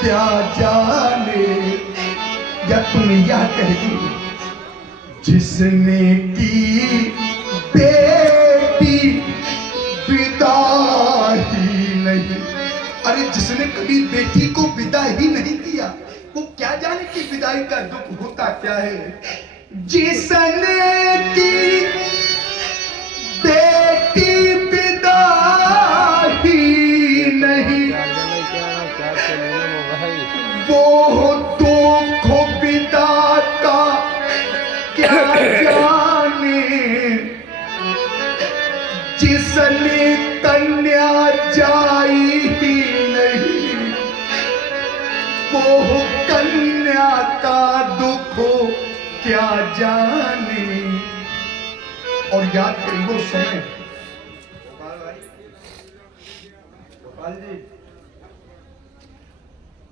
क्या जाने, या तुम यह कहती जिसने की बेटी विदा ही नहीं। अरे जिसने कभी बेटी को विदा ही नहीं किया वो क्या जाने कि विदाई का दुख होता क्या है। जिसने की बेटी विदा ही नहीं वो दुख विदा का क्या जाने। जिसने कन्या जाई ही नहीं वो कन्या का दुख क्या जाने। और याद करिए वो समय,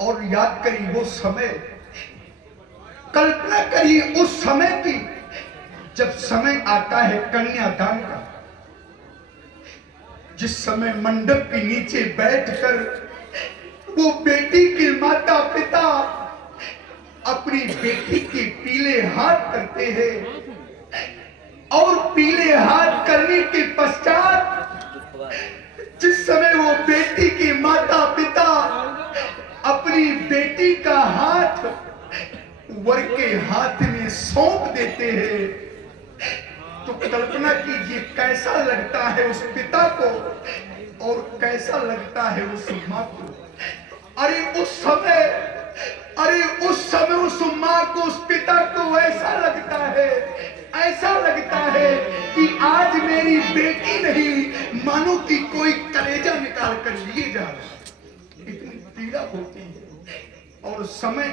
और याद करिए वो समय, कल्पना करिए उस समय की जब समय आता है कन्यादान का, जिस समय मंडप के नीचे बैठकर वो बेटी के माता पिता अपनी बेटी के पीले हाथ करते हैं, और पीले हाथ करने के पश्चात जिस समय वो बेटी के माता पिता अपनी बेटी का हाथ वर के हाथ में सौंप देते हैं, तो कल्पना कीजिए कैसा लगता है उस पिता को और कैसा लगता है उस माँ को। अरे उस समय उस माँ को, उस पिता को ऐसा लगता है कि आज मेरी बेटी नहीं, मानो कि कोई कलेजा निकाल कर लिए जा रहा है। इतनी पीड़ा होती है। और समय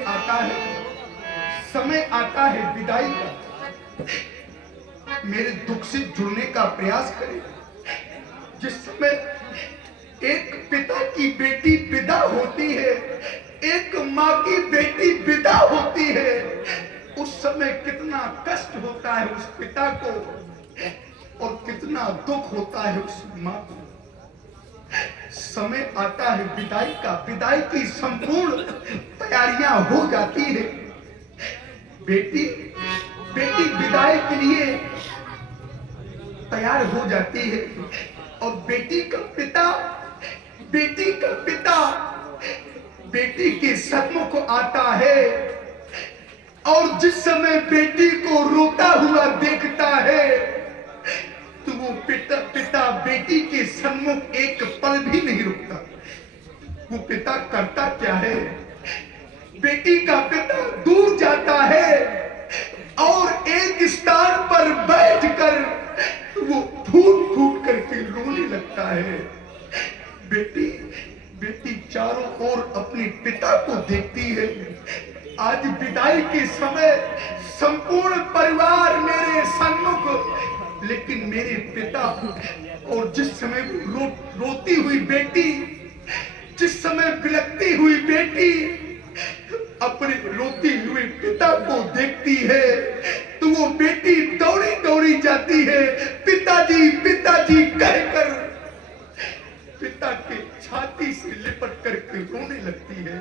आता है विदाई का। मेरे दुख से जुड़ने का प्रयास करें। जिस समय एक पिता की बेटी विदा होती है, एक माँ की बेटी विदा होती है, उस समय कितना कष्ट होता है उस पिता को और कितना दुख होता है उस माँ को। समय आता है विदाई का, विदाई की संपूर्ण तैयारियां हो जाती है। बेटी विदाई के लिए तैयार हो जाती है और बेटी का पिता बेटी के सन्मुख आता है, और जिस समय बेटी को रोता हुआ देखता है तो वो पिता बेटी के सन्मुख एक पल भी नहीं रुकता। वो पिता करता क्या है, बेटी का पिता दूर जाता है और एक स्थान पर बैठकर वो फूट करके रोने लगता है। बेटी चारों ओर अपने पिता को देखती है। आज विदाई के समय संपूर्ण परिवार मेरे सन्मुख, लेकिन मेरे पिता, और जिस समय रोती हुई बेटी, जिस समय बिलखती हुई बेटी अपने रोती हुए पिता को देखती है तो वो बेटी दौड़ी जाती है, पिताजी कहकर पिता के छाती से लिपट करके रोने लगती है।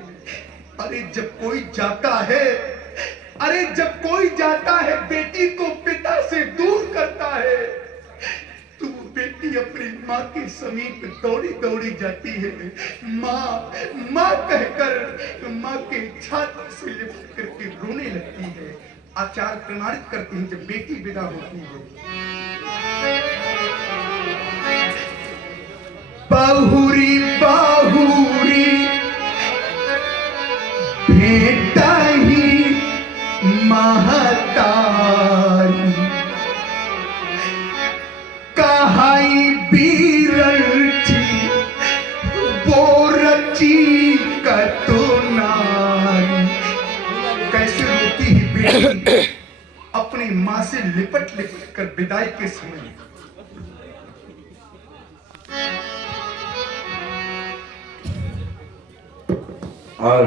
अरे जब कोई जाता है बेटी को पिता से दूर करता है तो वो बेटी अपनी माँ के समीप दौड़ी जाती है, माँ कहकर माँ के छाती से लिपट करके रोने लगती है। आचार्य प्रमाणित करते हैं जब बेटी विदा होती है, बहुरी भेटा ही महतारी, कहाई बीरची बोरची कतो नारी। कैसे रोती है बेटी अपनी माँ से लिपट कर विदाई के समय। और